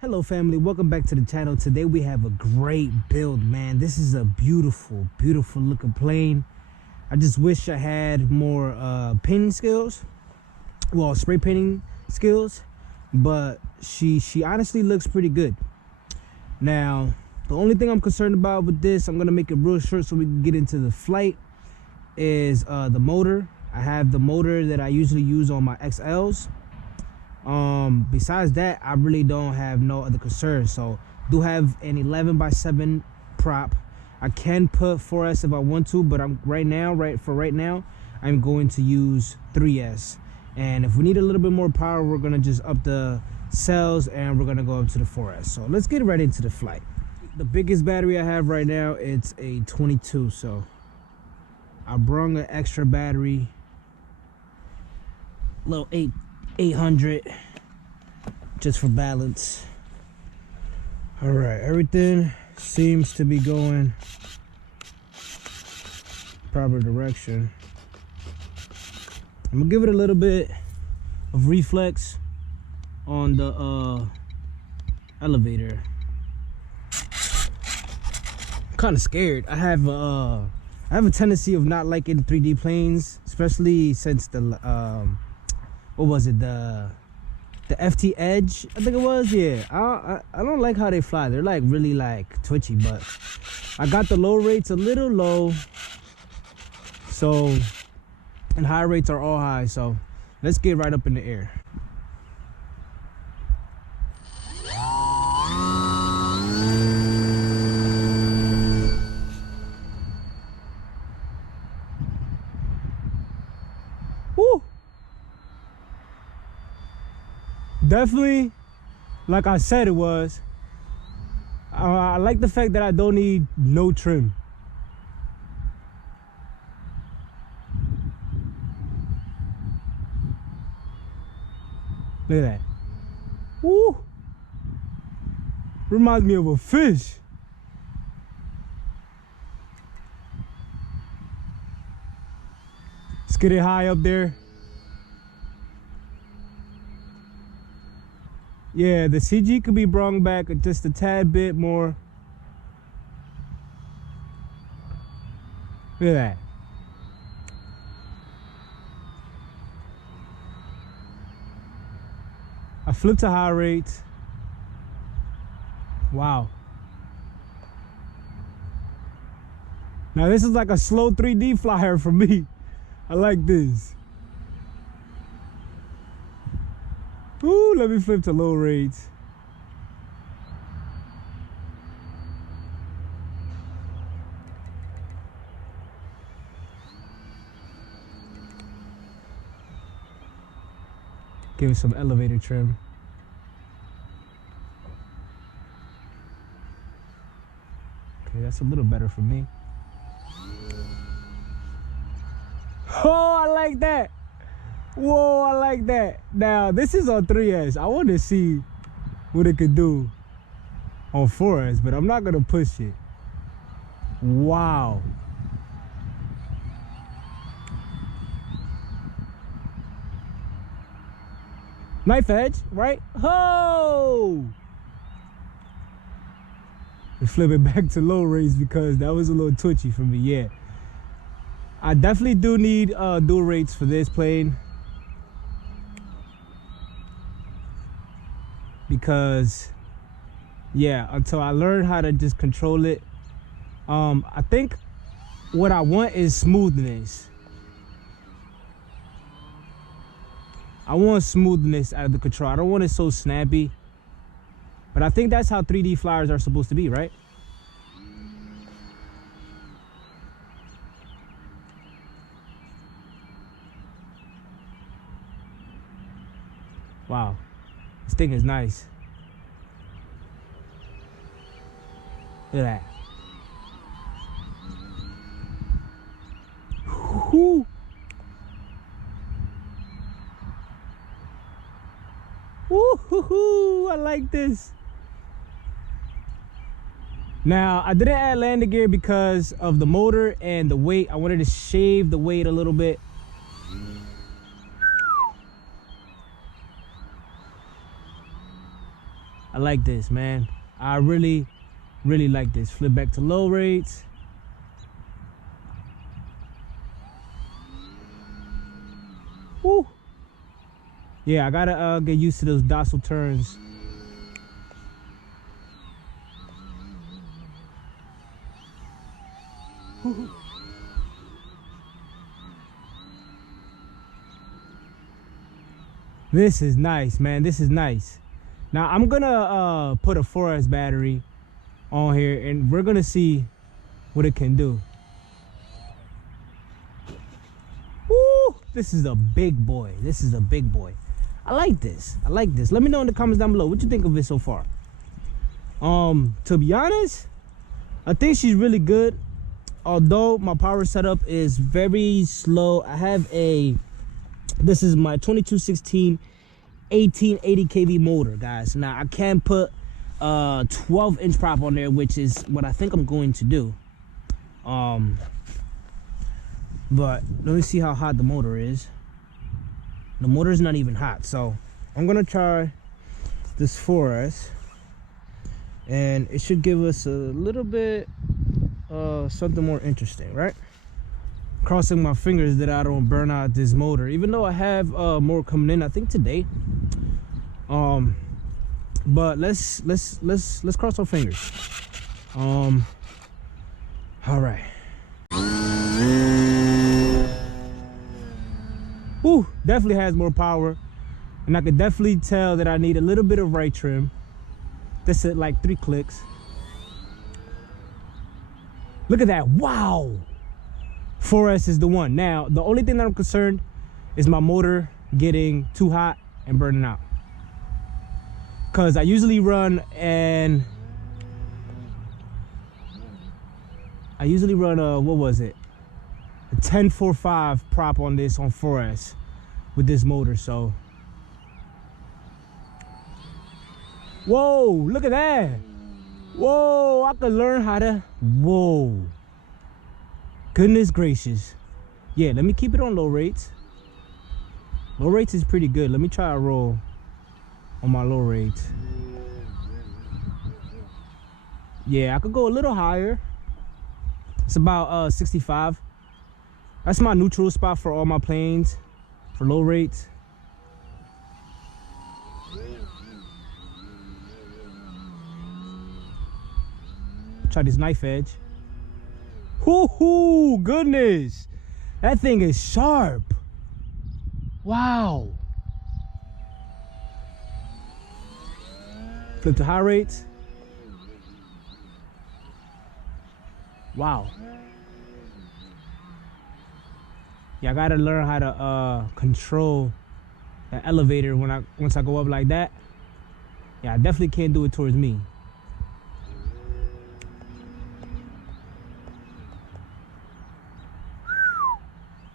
Hello family, welcome back to the channel. Today we have a great build, man. This is a beautiful looking plane. I just wish I had more painting skills, well, spray painting skills, but she honestly looks pretty good. Now the only thing I'm concerned about with this, I'm gonna make it real short so we can get into the flight, is the motor. I have the motor that I usually use on my XLs. Besides that, I really don't have no other concerns. So do have an 11x7 prop. I can put 4S if I want to, but right now I'm going to use 3S. And if we need a little bit more power, we're gonna just up the cells and we're gonna go up to the 4S. So let's get right into the flight. The biggest battery I have right now, it's a 22. So I brung an extra battery, little 800, just for balance. All right, everything seems to be going proper direction. I'm gonna give it a little bit of reflex on the elevator. I'm kind of scared. I have a tendency of not liking 3D planes, especially since the what was it, the FT Edge, I think it was. Yeah, I don't like how they fly. They're like really like twitchy, but I got the low rates a little low, so, and high rates are all high. So let's get right up in the air. Woo! Definitely, like I said it was, I like the fact that I don't need no trim. Look at that. Woo! Reminds me of a fish. Let's get it high up there. Yeah, the CG could be brung back just a tad bit more. Look at that. I flipped to high rates. Wow. Now this is like a slow 3D flyer for me. I like this. Ooh, let me flip to low rates. Give it some elevator trim. Okay, that's a little better for me. Oh, I like that. Whoa, I like that. Now, this is on 3S. I want to see what it could do on 4S, but I'm not going to push it. Wow. Knife edge, right? Ho! We flip it back to low rates because that was a little twitchy for me, yeah. I definitely do need dual rates for this plane, because yeah, until I learn how to just control it, I think what I want is smoothness. I want smoothness out of the control. I don't want it so snappy, but I think that's how 3D flyers are supposed to be, right? Wow, this thing is nice. Look at that. Woo. Woo-hoo-hoo, I like this. Now, I didn't add landing gear because of the motor and the weight. I wanted to shave the weight a little bit. I I like this, man. I really like this. Flip back to low rates. Woo. Yeah, I gotta get used to those docile turns. This is nice, man. This is nice. Now I'm gonna put a 4S battery on here and we're gonna see what it can do. Woo! This is a big boy. This is a big boy. I like this. I like this. Let me know in the comments down below what you think of it so far. To be honest, I think she's really good. Although my power setup is very slow. I have this is my 2216 1880 kV motor, guys. Now I can put 12-inch prop on there, which is what I think I'm going to do. But let me see how hot the motor is. The motor is not even hot, so I'm gonna try this 4S, and it should give us a little bit something more interesting, right? Crossing my fingers that I don't burn out this motor, even though I have more coming in, I think today. But let's cross our fingers. All right. Whew, definitely has more power, and I can definitely tell that I need a little bit of right trim. That's at like 3 clicks. Look at that! Wow. 4S is the one. Now, the only thing that I'm concerned is my motor getting too hot and burning out. Cause I usually run what was it? A 1045 prop on this on 4S with this motor, so. Whoa, look at that. Whoa, I could learn how to, whoa. Goodness gracious. Yeah, let me keep it on low rates. Low rates is pretty good. Let me try a roll on my low rates. Yeah, I could go a little higher. It's about 65. That's my neutral spot for all my planes for low rates. Try this knife edge. Hoo-hoo, goodness. That thing is sharp. Wow. Flip to high rates. Wow. Yeah, I gotta learn how to control the elevator once I go up like that. Yeah, I definitely can't do it towards me.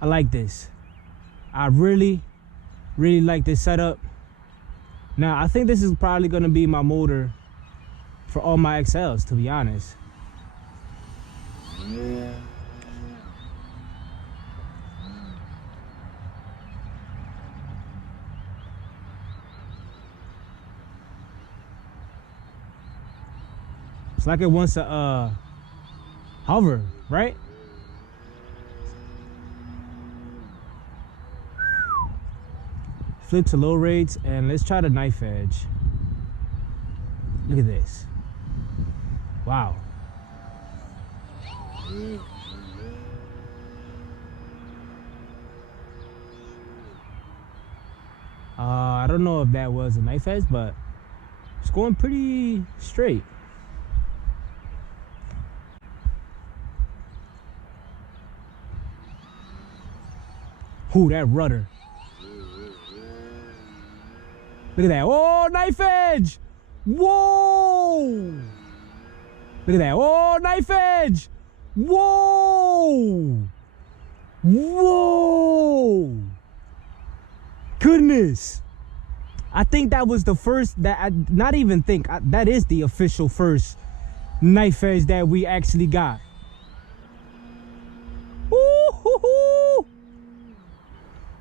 I like this. I really like this setup. Now, I think this is probably gonna be my motor for all my XLs, to be honest. It's like it wants to hover, right? Flip to low rates and let's try the knife edge. Look at this. Wow. I don't know if that was a knife edge, but it's going pretty straight. Ooh, that rudder. Look at that. Oh, knife edge. Whoa. Look at that. Oh, knife edge. Whoa. Whoa. Goodness. I think that was the first, that is the official first knife edge that we actually got. Ooh.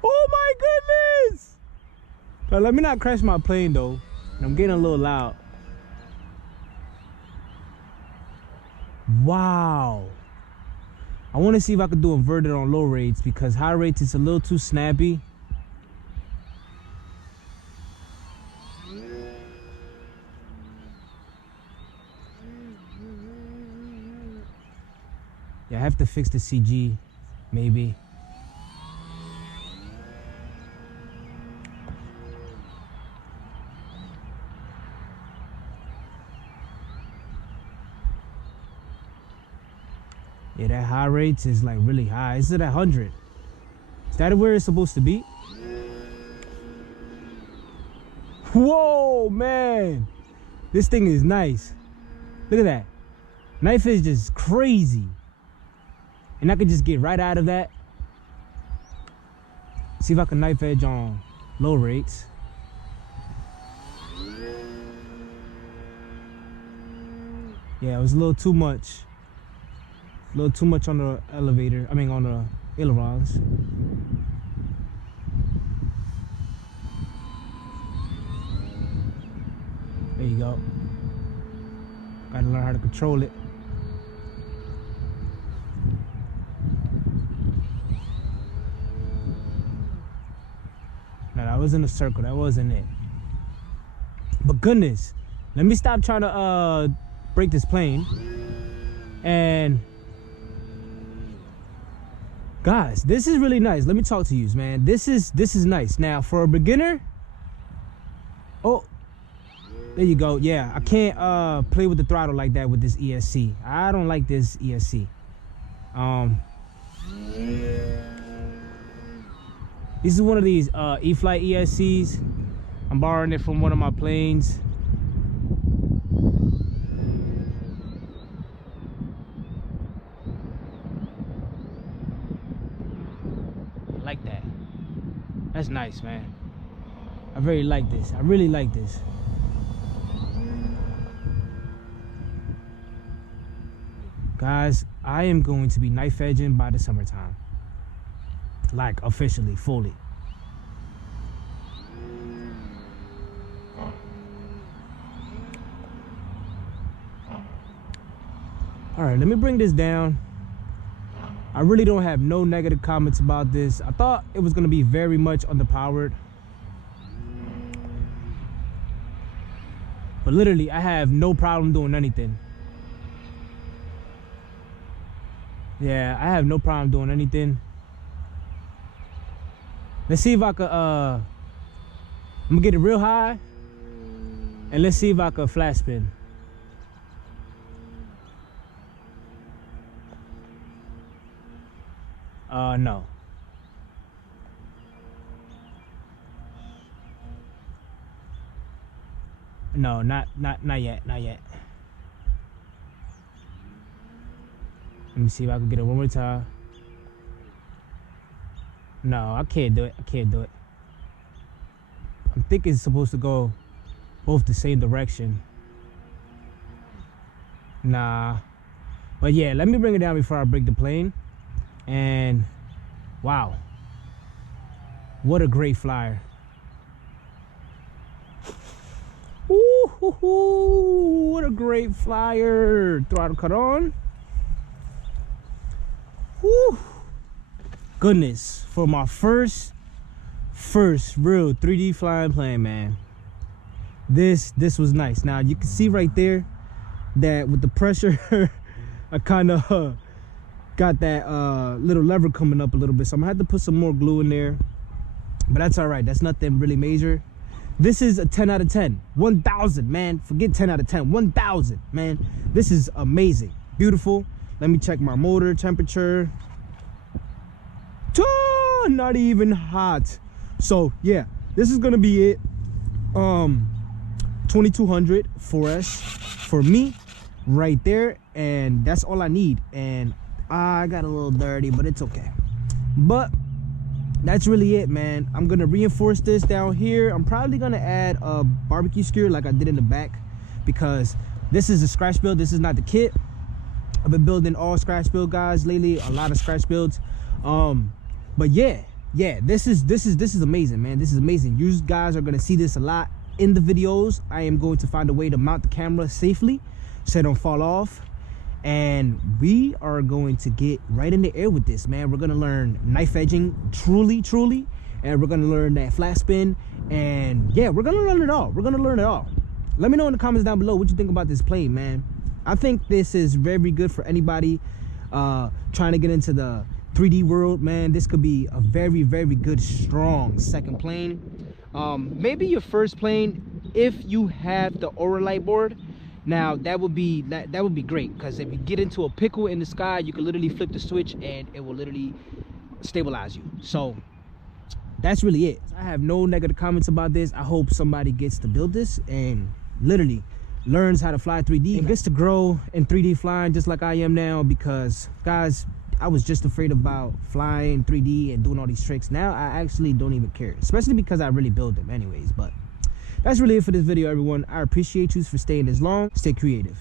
Oh my goodness. But let me not crash my plane though. I'm getting a little loud. Wow. I want to see if I could do inverted on low rates, because high rates it's a little too snappy. Yeah, I have to fix the CG, maybe. Yeah, that high rates is like really high. It's at 100. Is that where it's supposed to be? Whoa, man. This thing is nice. Look at that. Knife edge is crazy. And I could just get right out of that. See if I can knife edge on low rates. Yeah, it was a little too much. A little too much on the elevator. I mean, on the ailerons. There you go. Gotta learn how to control it. No, that wasn't a circle. That wasn't it. But goodness, let me stop trying to break this plane. And guys, this is really nice. Let me talk to you, man. This is nice. Now, for a beginner, oh, there you go. Yeah, I can't play with the throttle like that with this ESC. I don't like this ESC. This is one of these E-Flight ESCs. I'm borrowing it from one of my planes. I like that. That's nice, man. I very like this. I really like this. Guys, I am going to be knife edging by the summertime. Like officially, fully. All right, let me bring this down. I really don't have no negative comments about this. I thought it was gonna be very much underpowered. But literally, I have no problem doing anything. Yeah, I have no problem doing anything. Let's see if I could, I'm gonna get it real high. And let's see if I could flat spin. No. No, not yet, not yet. Let me see if I can get it one more time. No, I can't do it. I can't do it. I'm thinking it's supposed to go both the same direction. Nah. But yeah, let me bring it down before I break the plane. And wow. What a great flyer. Ooh, what a great flyer. Throttle cut on. Woo. Goodness, for my first real 3D flying plane, man. This was nice. Now you can see right there that with the pressure, I kind of got that little lever coming up a little bit, so I'm gonna have to put some more glue in there. But that's all right. That's nothing really major. This is a 10 out of 10. 1,000, man. Forget 10 out of 10. 1,000, man. This is amazing. Beautiful. Let me check my motor temperature. Not even hot. So yeah, this is gonna be it. 2200 4S for me right there, and that's all I need. And I got a little dirty, but it's okay. But that's really it, man. I'm gonna reinforce this down here. I'm probably gonna add a barbecue skewer like I did in the back, because this is a scratch build. This is not the kit. I've been building all scratch build guys lately, a lot of scratch builds. But yeah, this is amazing, man. This is amazing. You guys are gonna see this a lot in the videos. I am going to find a way to mount the camera safely so it don't fall off. And we are going to get right in the air with this, man. We're gonna learn knife edging truly, and we're gonna learn that flat spin, and yeah, we're gonna learn it all. We're gonna learn it all. Let me know in the comments down below what you think about this plane, man. I think this is very good for anybody trying to get into the 3D world, man. This could be a very, very good, strong second plane. Maybe your first plane if you have the Auralite board. Now that would be great, because if you get into a pickle in the sky, you can literally flip the switch and it will literally stabilize you. So that's really it. I have no negative comments about this. I hope somebody gets to build this and literally learns how to fly 3D and gets to grow in 3D flying just like I am now, because guys, I was just afraid about flying 3D and doing all these tricks. Now I actually don't even care, especially because I really build them anyways. But that's really it for this video, everyone. I appreciate you for staying this long. Stay creative.